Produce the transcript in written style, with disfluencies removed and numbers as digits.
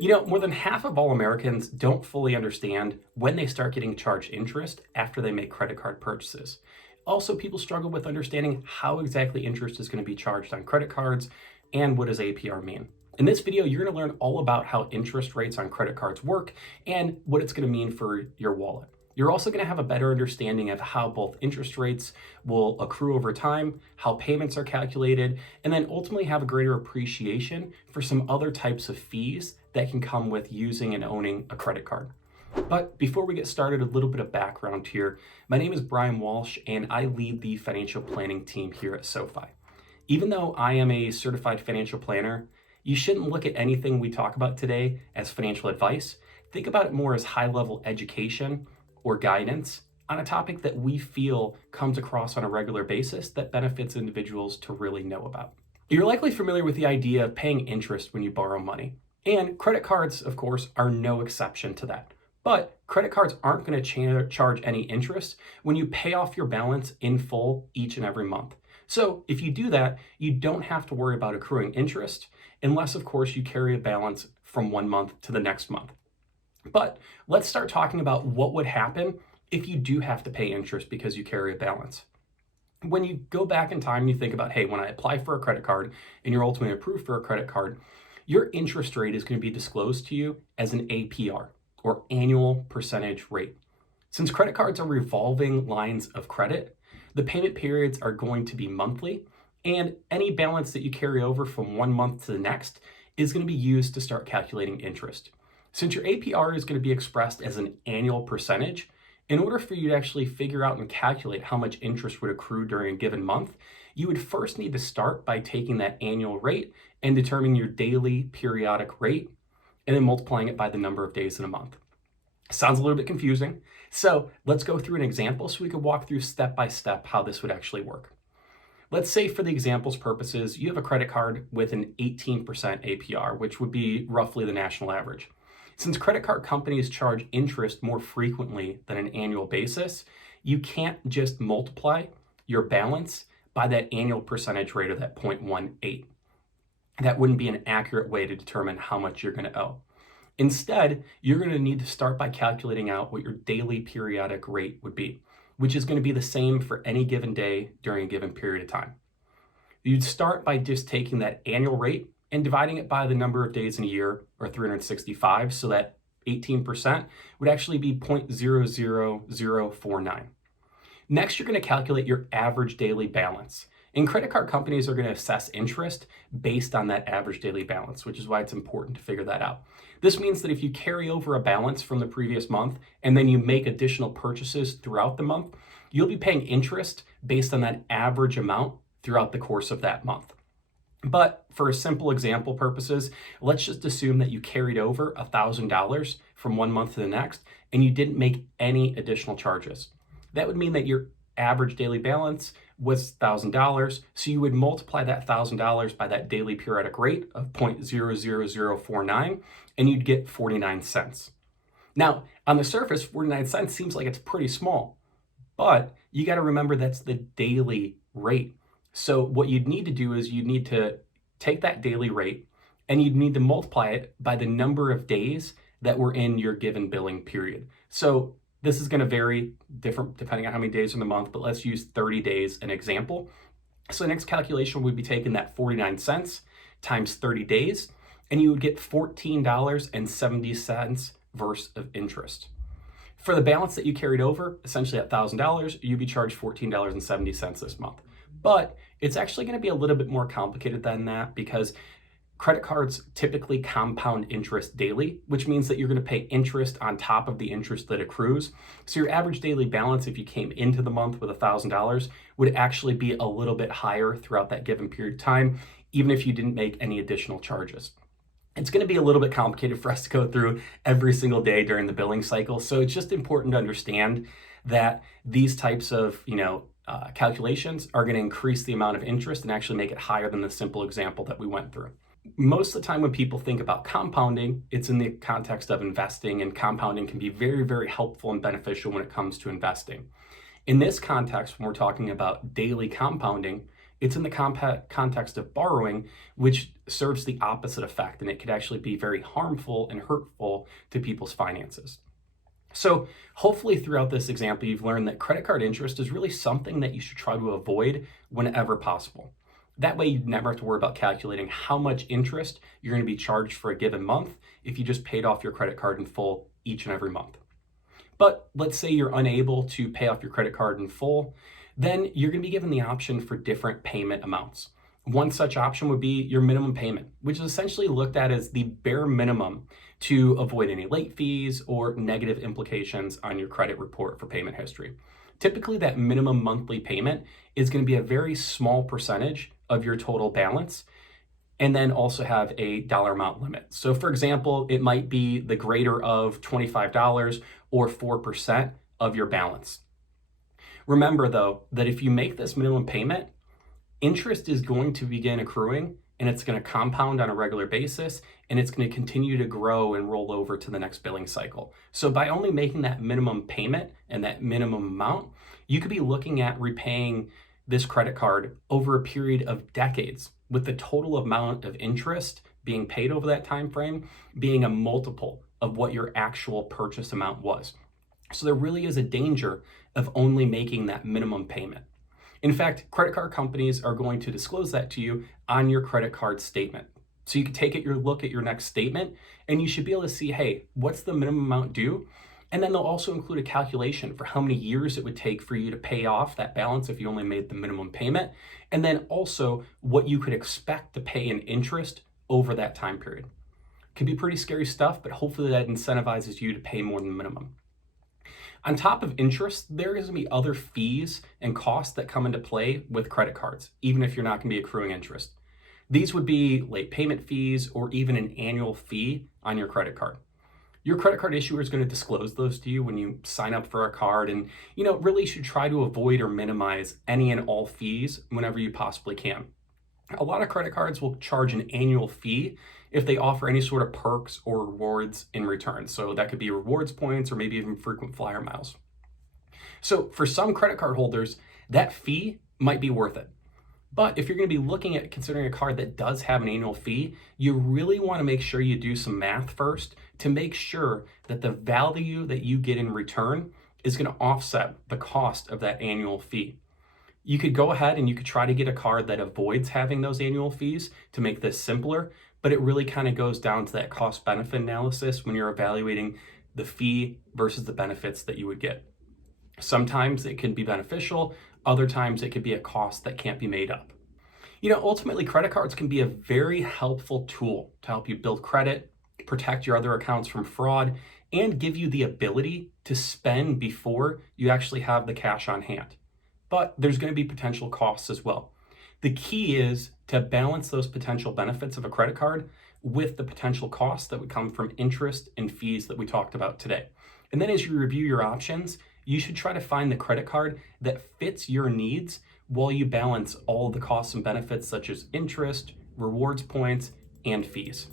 More than half of all Americans don't fully understand when they start getting charged interest after they make credit card purchases. Also, people struggle with understanding how exactly interest is going to be charged on credit cards and what does APR mean. In this video, you're going to learn all about how interest rates on credit cards work and what it's going to mean for your wallet. You're also going to have a better understanding of how both interest rates will accrue over time, how payments are calculated, and then ultimately have a greater appreciation for some other types of fees that can come with using and owning a credit card. But before we get started, a little bit of background here. My name is Brian Walsh, and I lead the financial planning team here at SoFi. Even though I am a certified financial planner, you shouldn't look at anything we talk about today as financial advice. Think about it more as high-level education or guidance on a topic that we feel comes across on a regular basis that benefits individuals to really know about. You're likely familiar with the idea of paying interest when you borrow money. And credit cards, of course, are no exception to that. But credit cards aren't going to charge any interest when you pay off your balance in full each and every month. So if you do that, you don't have to worry about accruing interest unless, of course, you carry a balance from one month to the next month. But let's start talking about what would happen if you do have to pay interest because you carry a balance. When you go back in time and you think about, hey, when I apply for a credit card and you're ultimately approved for a credit card, your interest rate is going to be disclosed to you as an APR, or annual percentage rate. Since credit cards are revolving lines of credit, the payment periods are going to be monthly, and any balance that you carry over from one month to the next is going to be used to start calculating interest. Since your APR is going to be expressed as an annual percentage, in order for you to actually figure out and calculate how much interest would accrue during a given month, you would first need to start by taking that annual rate and determining your daily periodic rate, and then multiplying it by the number of days in a month. Sounds a little bit confusing, so let's go through an example so we can walk through step by step how this would actually work. Let's say for the example's purposes, you have a credit card with an 18% APR, which would be roughly the national average. Since credit card companies charge interest more frequently than an annual basis, you can't just multiply your balance by that annual percentage rate of that 0.18. That wouldn't be an accurate way to determine how much you're going to owe. Instead, you're going to need to start by calculating out what your daily periodic rate would be, which is going to be the same for any given day during a given period of time. You'd start by just taking that annual rate and dividing it by the number of days in a year, or 365, so that 18% would actually be 0.00049. Next, you're going to calculate your average daily balance. And credit card companies are going to assess interest based on that average daily balance, which is why it's important to figure that out. This means that if you carry over a balance from the previous month and then you make additional purchases throughout the month, you'll be paying interest based on that average amount throughout the course of that month. But for simple example purposes, let's just assume that you carried over $1,000 from one month to the next and you didn't make any additional charges. That would mean that your average daily balance was $1,000, so you would multiply that $1,000 by that daily periodic rate of 0.00049, and you'd get 49 cents. Now, on the surface, 49 cents seems like it's pretty small, but you got to remember that's the daily rate. So what you'd need to do is you'd need to take that daily rate and you'd need to multiply it by the number of days that were in your given billing period. So this is going to vary different depending on how many days in the month, but let's use 30 days an example. So the next calculation would be taking that 49 cents times 30 days, and you would get $14.70 verse of interest. For the balance that you carried over, essentially at $1,000, you'd be charged $14.70 this month. But it's actually going to be a little bit more complicated than that because credit cards typically compound interest daily, which means that you're going to pay interest on top of the interest that accrues. So your average daily balance, if you came into the month with $1,000, would actually be a little bit higher throughout that given period of time, even if you didn't make any additional charges. It's going to be a little bit complicated for us to go through every single day during the billing cycle. So it's just important to understand that these types of, calculations are going to increase the amount of interest and actually make it higher than the simple example that we went through. Most of the time when people think about compounding, it's in the context of investing, and compounding can be very, very helpful and beneficial when it comes to investing. In this context, when we're talking about daily compounding, It's in the context of borrowing, which serves the opposite effect, and it could actually be very harmful and hurtful to people's finances. So hopefully throughout this example, you've learned that credit card interest is really something that you should try to avoid whenever possible. That way you never have to worry about calculating how much interest you're going to be charged for a given month if you just paid off your credit card in full each and every month. But let's say you're unable to pay off your credit card in full, then you're going to be given the option for different payment amounts. One such option would be your minimum payment, which is essentially looked at as the bare minimum to avoid any late fees or negative implications on your credit report for payment history. Typically, that minimum monthly payment is going to be a very small percentage of your total balance, and then also have a dollar amount limit. So for example, it might be the greater of $25 or 4% of your balance. Remember though, that if you make this minimum payment, interest is going to begin accruing, and it's going to compound on a regular basis, and it's going to continue to grow and roll over to the next billing cycle. So by only making that minimum payment and that minimum amount, you could be looking at repaying this credit card over a period of decades, with the total amount of interest being paid over that time frame being a multiple of what your actual purchase amount was. So there really is a danger of only making that minimum payment. In fact, credit card companies are going to disclose that to you on your credit card statement. So you can take your look at your next statement, and you should be able to see, hey, what's the minimum amount due? And then they'll also include a calculation for how many years it would take for you to pay off that balance if you only made the minimum payment, and then also what you could expect to pay in interest over that time period. Can be pretty scary stuff, but hopefully that incentivizes you to pay more than the minimum. On top of interest, there is going to be other fees and costs that come into play with credit cards, even if you're not going to be accruing interest. These would be late payment fees or even an annual fee on your credit card. Your credit card issuer is going to disclose those to you when you sign up for a card, and really should try to avoid or minimize any and all fees whenever you possibly can. A lot of credit cards will charge an annual fee if they offer any sort of perks or rewards in return. So that could be rewards points or maybe even frequent flyer miles. So for some credit card holders, that fee might be worth it. But if you're going to be looking at considering a card that does have an annual fee, you really want to make sure you do some math first to make sure that the value that you get in return is going to offset the cost of that annual fee. You could go ahead and you could try to get a card that avoids having those annual fees to make this simpler, but it really kind of goes down to that cost benefit analysis when you're evaluating the fee versus the benefits that you would get. Sometimes it can be beneficial, other times it could be a cost that can't be made up. Ultimately, credit cards can be a very helpful tool to help you build credit, protect your other accounts from fraud, and give you the ability to spend before you actually have the cash on hand. But there's going to be potential costs as well. The key is to balance those potential benefits of a credit card with the potential costs that would come from interest and fees that we talked about today. And then as you review your options, you should try to find the credit card that fits your needs while you balance all of the costs and benefits such as interest, rewards points, and fees.